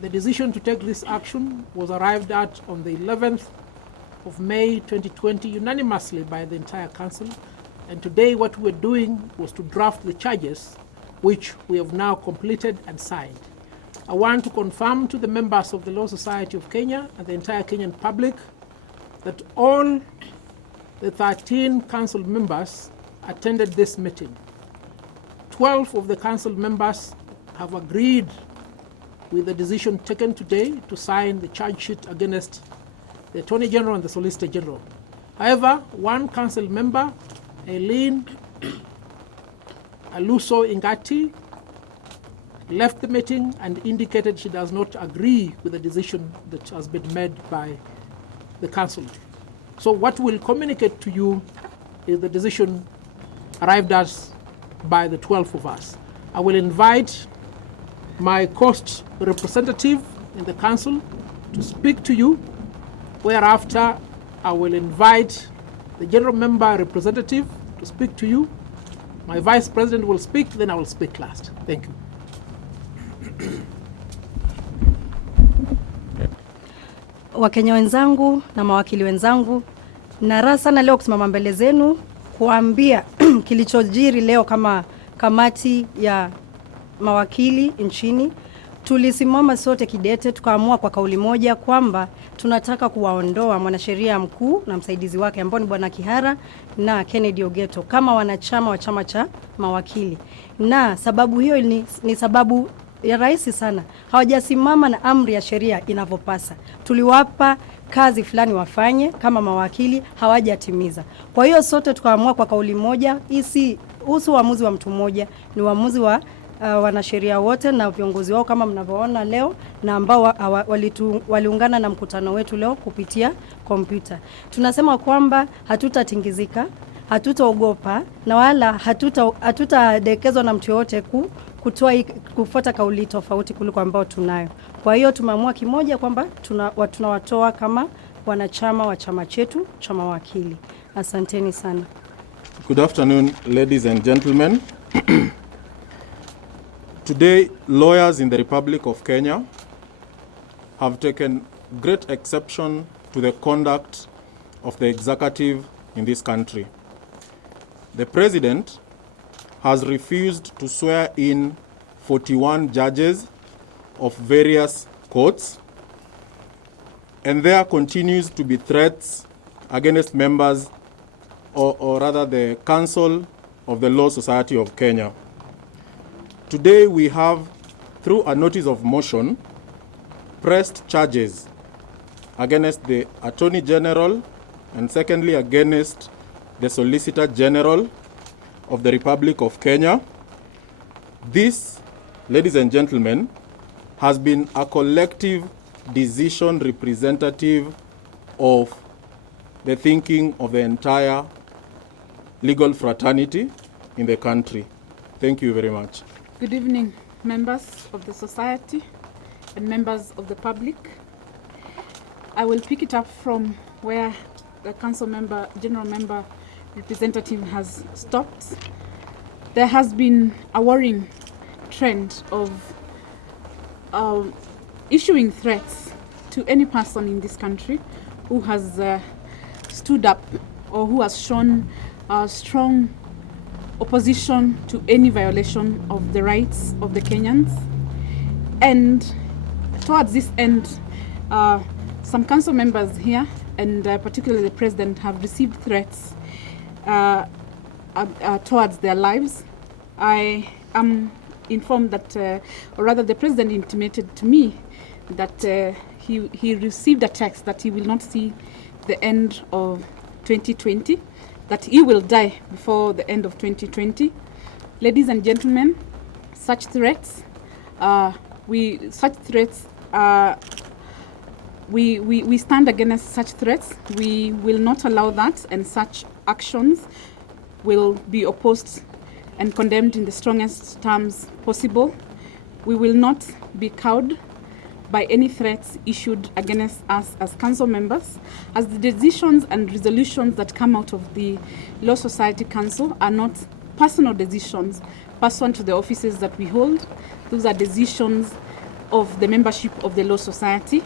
The decision to take this action was arrived at on the 11th of May 2020 unanimously by the entire council, and today what we're doing was to draft the charges which we have now completed and signed. I want to confirm to the members of the Law Society of Kenya and the entire Kenyan public that all the 13 council members attended this meeting. 12 of the council members have agreed with the decision taken today to sign the charge sheet against the Attorney General and the Solicitor General. However, one council member, Eileen Aluso Ingati, left the meeting and indicated she does not agree with the decision that has been made by the council. So what we'll communicate to you is the decision arrived at by the 12 of us. I will invite my coast representative in the council to speak to you, whereafter I will invite the general member representative to speak to you. My vice president will speak, then I will speak last. Thank you. Wakenya wenzangu na mawakili wenzangu, na raha sana leo kusimama mbele zenu kuambia kilichojiri leo kama kamati ya mawakili nchini. Tulisimama sote kidete, tukaamua kwa kauli moja kwamba tunataka kuwaondoa mwanasheria mkuu na msaidizi wake ambao ni Bwana Kihara na Kennedy Ogeto kama wanachama wa chama cha mawakili. Na sababu hiyo ni sababu ya rahisi sana. Hawajasimama na amri ya sheria inavyopasa. Tuliwapa kazi fulani wafanye kama mawakili, hawajatimiza. Kwa hiyo sote tukaamua kwa kauli moja, si uamuzi wa mtu mmoja, ni uamuzi wa wanasheria wote na viongozi wao kama mnavyoona leo, na ambao waliungana na mkutano wetu leo kupitia kompyuta. Tunasema kwamba hatutatingizika, hatutaogopa na wala hatutadekezwa na mtu yote kufuata kauli tofauti kuliko ambao tunayo. Kwa hiyo tumeamua kimoja kwamba tunawatoa kama wanachama wa chama chetu cha mawakili. Asanteni sana. Good afternoon, ladies and gentlemen. Today, lawyers in the Republic of Kenya have taken great exception to the conduct of the executive in this country. The president has refused to swear in 41 judges of various courts, and there continues to be threats against members or rather the Council of the Law Society of Kenya. Today we have, through a notice of motion, pressed charges against the Attorney General and secondly against the Solicitor General of the Republic of Kenya. This, ladies and gentlemen, has been a collective decision representative of the thinking of the entire legal fraternity in the country. Thank you very much. Good evening, members of the society and members of the public. I will pick it up from where the council member, general member representative has stopped. There has been a worrying trend of issuing threats to any person in this country who has stood up or who has shown strong opposition to any violation of the rights of the Kenyans. And towards this end, some council members here, and particularly the president, have received threats towards their lives. I am informed that, or rather the president intimated to me that he received a text that he will not see the end of 2020, that he will die before the end of 2020. Ladies and gentlemen, such threats, we stand against such threats. We will not allow that, and such actions will be opposed and condemned in the strongest terms possible. We will not be cowed by any threats issued against us as council members, as the decisions and resolutions that come out of the Law Society Council are not personal decisions pursuant to the offices that we hold. Those are decisions of the membership of the Law Society,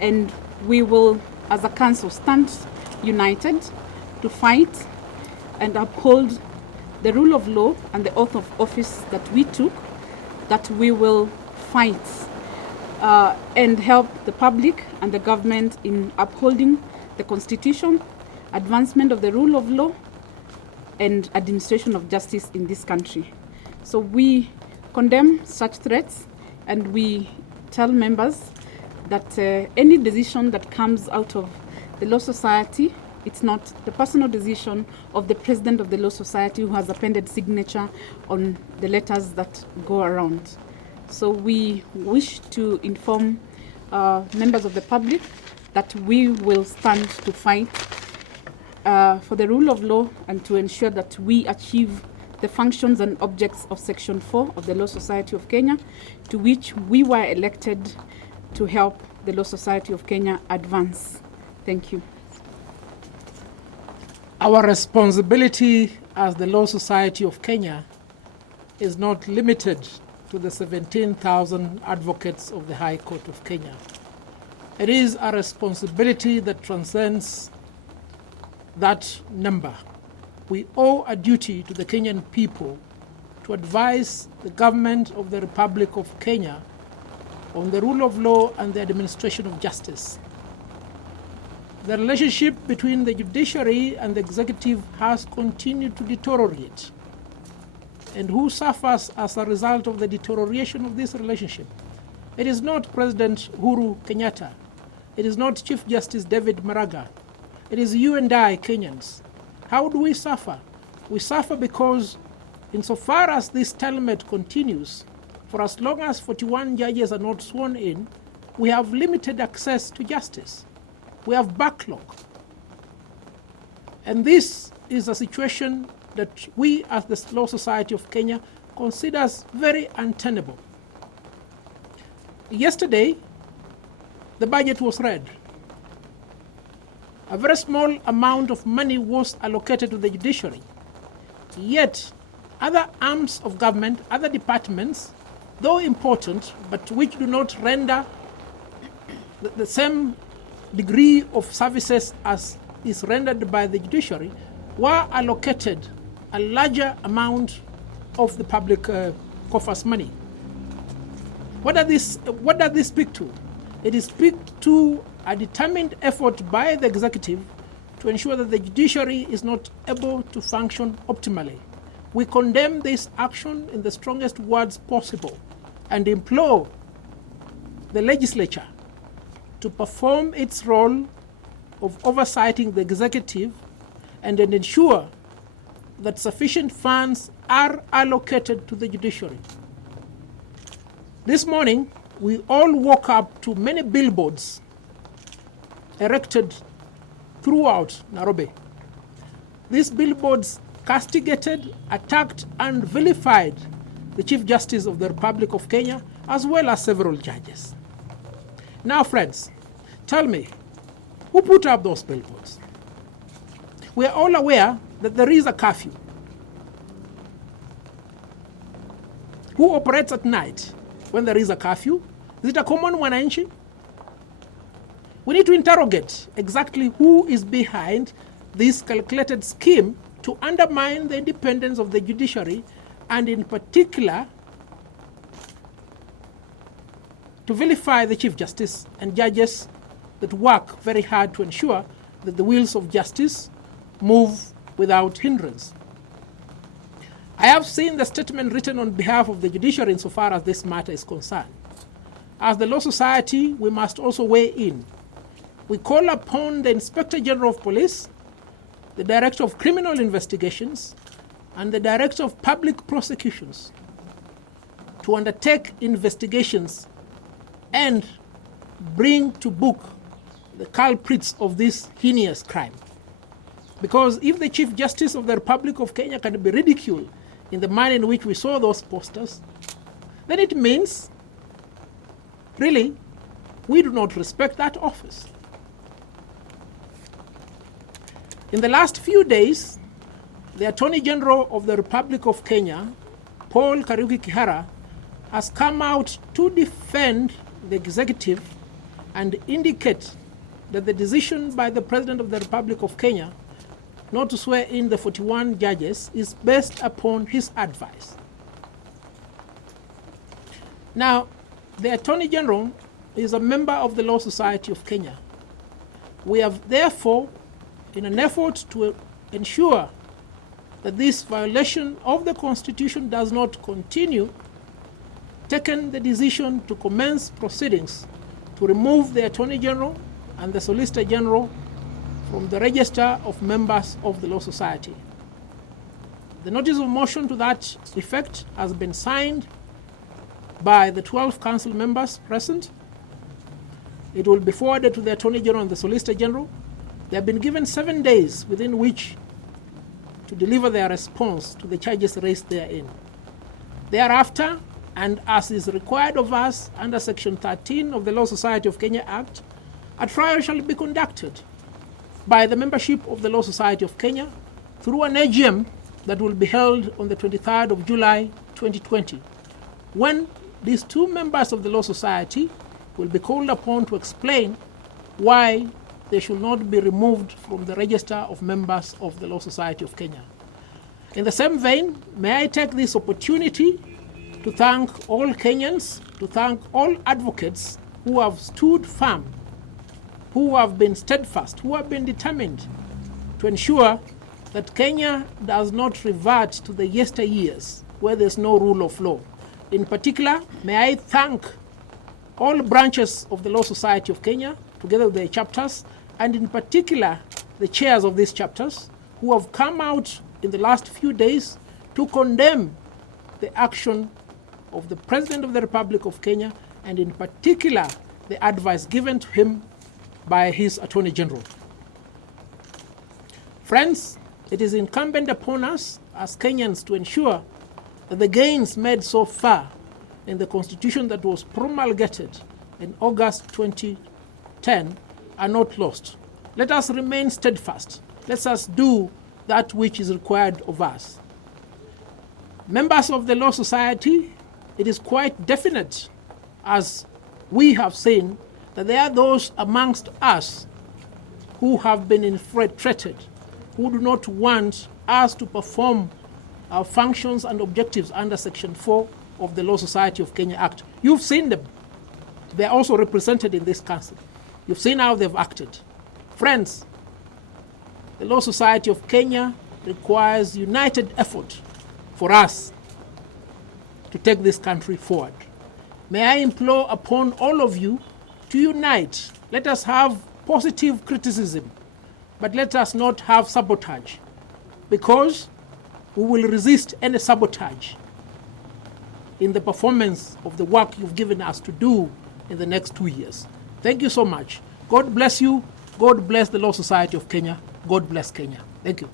and we will, as a council, stand united to fight and uphold the rule of law and the oath of office that we took, that we will fight and help the public and the government in upholding the Constitution, advancement of the rule of law, and administration of justice in this country. So we condemn such threats, and we tell members that any decision that comes out of the Law Society, it's not the personal decision of the president of the Law Society who has appended signature on the letters that go around. So we wish to inform members of the public that we will stand to fight for the rule of law and to ensure that we achieve the functions and objects of Section 4 of the Law Society of Kenya, to which we were elected to help the Law Society of Kenya advance. Thank you. Our responsibility as the Law Society of Kenya is not limited to the 17,000 advocates of the High Court of Kenya. It is a responsibility that transcends that number. We owe a duty to the Kenyan people to advise the government of the Republic of Kenya on the rule of law and the administration of justice. The relationship between the judiciary and the executive has continued to deteriorate. And who suffers as a result of the deterioration of this relationship? It is not President Uhuru Kenyatta. It is not Chief Justice David Maraga. It is you and I, Kenyans. How do we suffer? We suffer because insofar as this stalemate continues, for as long as 41 judges are not sworn in, we have limited access to justice. We have backlog. And this is a situation that we as the Law Society of Kenya considers very untenable. Yesterday, the budget was read. A very small amount of money was allocated to the judiciary. Yet, other arms of government, other departments, though important, but which do not render the same degree of services as is rendered by the judiciary, were allocated a larger amount of the public coffers money. What does this speak to? It speaks to a determined effort by the executive to ensure that the judiciary is not able to function optimally. We condemn this action in the strongest words possible and implore the legislature to perform its role of oversighting the executive and then ensure that sufficient funds are allocated to the judiciary. This morning, we all woke up to many billboards erected throughout Nairobi. These billboards castigated, attacked, and vilified the Chief Justice of the Republic of Kenya, as well as several judges. Now, friends, tell me, who put up those billboards? We are all aware that there is a curfew. Who operates at night when there is a curfew? Is it a common mwananchi? We need to interrogate exactly who is behind this calculated scheme to undermine the independence of the judiciary, and in particular, to vilify the Chief Justice and judges that work very hard to ensure that the wheels of justice move without hindrance. I have seen the statement written on behalf of the judiciary insofar as this matter is concerned. As the Law Society, we must also weigh in. We call upon the Inspector General of Police, the Director of Criminal Investigations, and the Director of Public Prosecutions to undertake investigations and bring to book the culprits of this heinous crime. Because if the Chief Justice of the Republic of Kenya can be ridiculed in the manner in which we saw those posters, then it means, really, we do not respect that office. In the last few days, the Attorney General of the Republic of Kenya, Paul Kariuki Kihara, has come out to defend the executive and indicate that the decision by the President of the Republic of Kenya not to swear in the 41 judges is based upon his advice. Now, the Attorney General is a member of the Law Society of Kenya. We have therefore, in an effort to ensure that this violation of the Constitution does not continue, taken the decision to commence proceedings to remove the Attorney General and the Solicitor General from the register of members of the Law Society. The notice of motion to that effect has been signed by the 12 council members present. It will be forwarded to the Attorney General and the Solicitor General. They have been given 7 days within which to deliver their response to the charges raised therein. Thereafter, and as is required of us under Section 13 of the Law Society of Kenya Act, a trial shall be conducted by the membership of the Law Society of Kenya through an AGM that will be held on the 23rd of July 2020, when these two members of the Law Society will be called upon to explain why they should not be removed from the register of members of the Law Society of Kenya. In the same vein, may I take this opportunity to thank all Kenyans, to thank all advocates who have stood firm, who have been steadfast, who have been determined to ensure that Kenya does not revert to the yesteryears where there's no rule of law. In particular, may I thank all branches of the Law Society of Kenya, together with their chapters, and in particular the chairs of these chapters, who have come out in the last few days to condemn the action of the President of the Republic of Kenya, and in particular the advice given to him by his Attorney General. Friends, it is incumbent upon us as Kenyans to ensure that the gains made so far in the Constitution that was promulgated in August 2010 are not lost. Let us remain steadfast. Let us do that which is required of us. Members of the Law Society, it is quite definite, as we have seen, that there are those amongst us who have been infiltrated, who do not want us to perform our functions and objectives under Section 4 of the Law Society of Kenya Act. You've seen them. They're also represented in this council. You've seen how they've acted. Friends, the Law Society of Kenya requires united effort for us to take this country forward. May I implore upon all of you to unite. Let us have positive criticism, but let us not have sabotage, because we will resist any sabotage in the performance of the work you've given us to do in the next 2 years. Thank you so much. God bless you. God bless the Law Society of Kenya. God bless Kenya. Thank you.